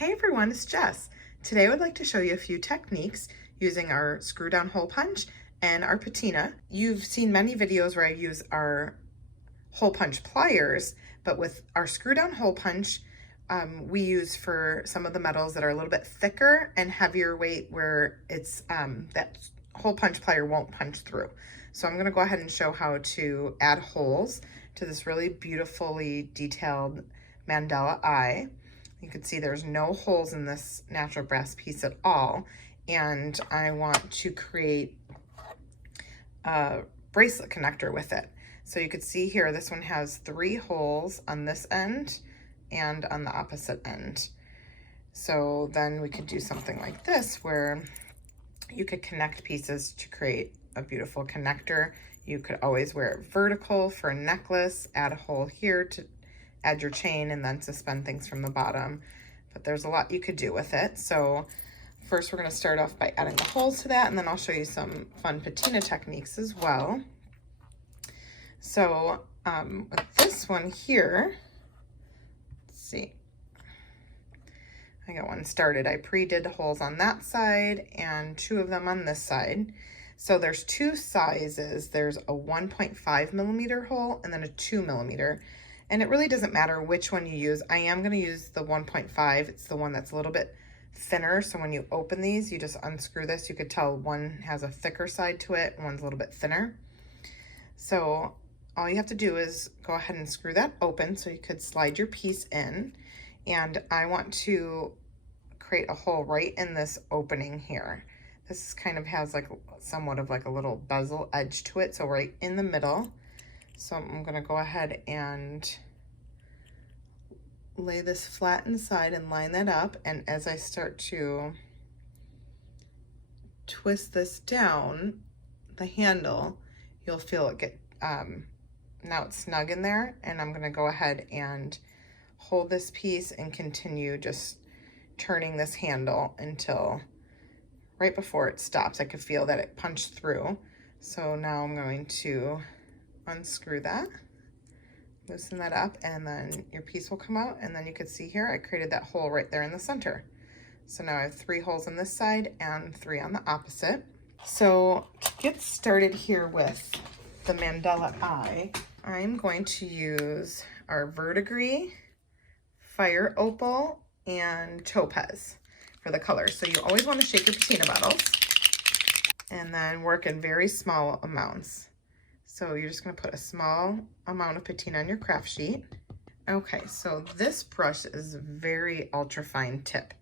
Hey everyone, it's Jess. Today I would like to show you a few techniques using our screw down hole punch and our patina. You've seen many videos where I use our hole punch pliers, but with our screw down hole punch, we use for some of the metals that are a little bit thicker and heavier weight where it's that hole punch plier won't punch through. So I'm gonna go ahead and show how to add holes to this really beautifully detailed mandala eye. You can see there's no holes in this natural brass piece at all. And I want to create a bracelet connector with it. So you could see here, this one has 3 holes on this end and on the opposite end. So then we could do something like this where you could connect pieces to create a beautiful connector. You could always wear it vertical for a necklace, add a hole here to add your chain and then suspend things from the bottom. But there's a lot you could do with it. So first we're going to start off by adding the holes to that, and then I'll show you some fun patina techniques as well. So with this one here, let's see, I got one started. I pre-did holes on that side and 2 of them on this side. So there's 2 sizes. There's a 1.5 millimeter hole and then a 2 millimeter. And it really doesn't matter which one you use. I am going to use the 1.5. It's the one that's a little bit thinner. So when you open these, you just unscrew this. You could tell one has a thicker side to it and one's a little bit thinner. So all you have to do is go ahead and screw that open so you could slide your piece in. And I want to create a hole right in this opening here. This kind of has like somewhat of like a little bezel edge to it. So right in the middle. So I'm gonna go ahead and lay this flat inside and line that up. And as I start to twist this down, the handle, you'll feel it get, now it's snug in there. And I'm gonna go ahead and hold this piece and continue just turning this handle until right before it stops. I could feel that it punched through. So now I'm going to unscrew that, loosen that up, and then your piece will come out. And then you can see here, I created that hole right there in the center. So now I have 3 holes on this side and 3 on the opposite. So to get started here with the mandala eye, I'm going to use our Verdigris, Fire Opal, and Topaz for the colors. So you always want to shake your patina bottles and then work in very small amounts. So you're just going to put a small amount of patina on your craft sheet. Okay, so this brush is very ultra fine tip.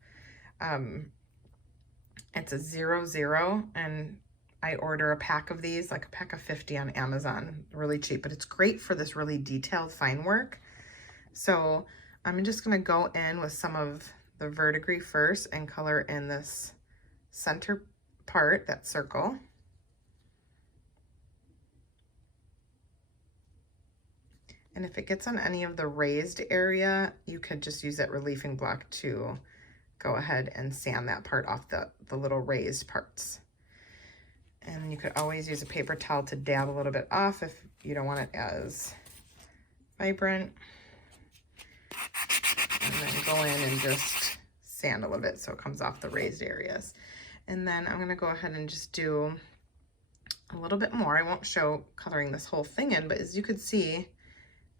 It's a 00, and I order a pack of these, like a pack of 50 on Amazon, really cheap, but it's great for this really detailed fine work. So I'm just going to go in with some of the Verdigris first and color in this center part, that circle. And if it gets on any of the raised area, you could just use that relieving block to go ahead and sand that part off the little raised parts. And you could always use a paper towel to dab a little bit off if you don't want it as vibrant. And then go in and just sand a little bit so it comes off the raised areas. And then I'm going to go ahead and just do a little bit more. I won't show coloring this whole thing in, but as you could see,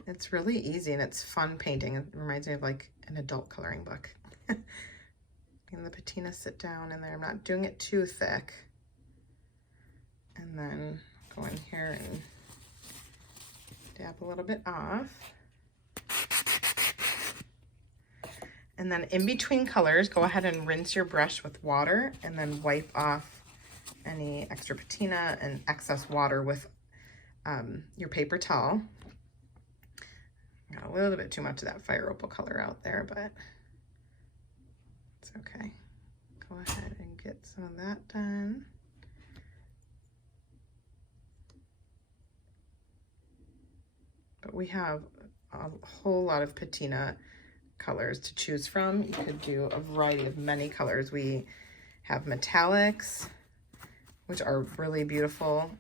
it's really easy and it's fun painting. It reminds me of like an adult coloring book. And the patina sit down in there. I'm not doing it too thick. And then go in here and dab a little bit off. And then in between colors, go ahead and rinse your brush with water and then wipe off any extra patina and excess water with your paper towel. Got a little bit too much of that Fire Opal color out there, but it's okay. Go ahead and get some of that done. But we have a whole lot of patina colors to choose from. You could do a variety of many colors. We have metallics, which are really beautiful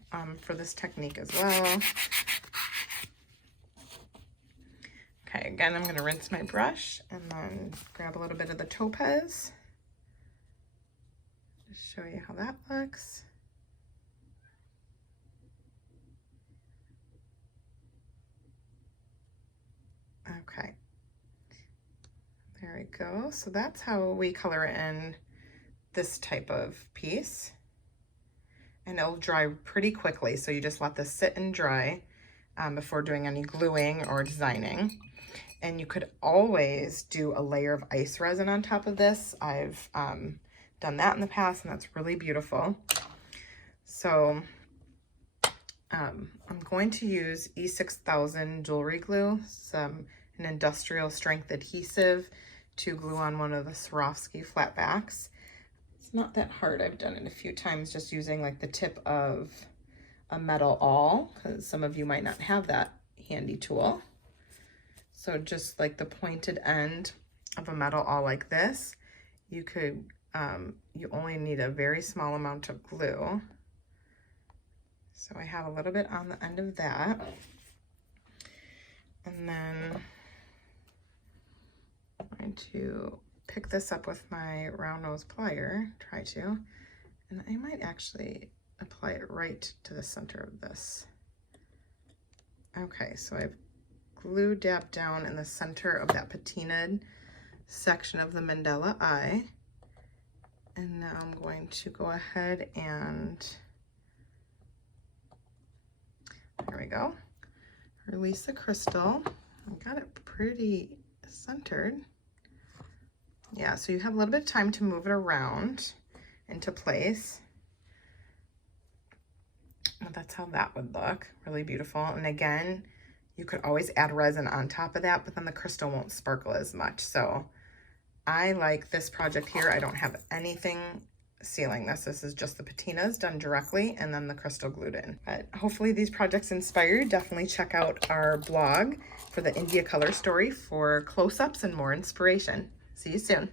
for this technique as well. Okay, again, I'm gonna rinse my brush and then grab a little bit of the Topaz. Just show you how that looks. Okay, there we go. So that's how we color in this type of piece. And it'll dry pretty quickly, so you just let this sit and dry before doing any gluing or designing. And you could always do a layer of ice resin on top of this. I've done that in the past, and that's really beautiful. So I'm going to use E6000 jewelry glue, an industrial strength adhesive, to glue on one of the Swarovski flatbacks. It's not that hard. I've done it a few times just using like the tip of a metal awl, because some of you might not have that handy tool. So just like the pointed end of a metal awl like this, you could, you only need a very small amount of glue. So I have a little bit on the end of that. And then I'm going to pick this up with my round nose plier, try to, and I might actually apply it right to the center of this. Okay, so I've glue dabbed down in the center of that patinaed section of the Mandala Eye. And now I'm going to go ahead and, there we go, release the crystal. I got it pretty centered. Yeah, so you have a little bit of time to move it around into place. Well, that's how that would look, really beautiful. And again, you could always add resin on top of that, but then the crystal won't sparkle as much. So I like this project here. I don't have anything sealing this. This is just the patinas done directly and then the crystal glued in. But hopefully these projects inspire you. Definitely check out our blog for the India color story for close-ups and more inspiration. See you soon.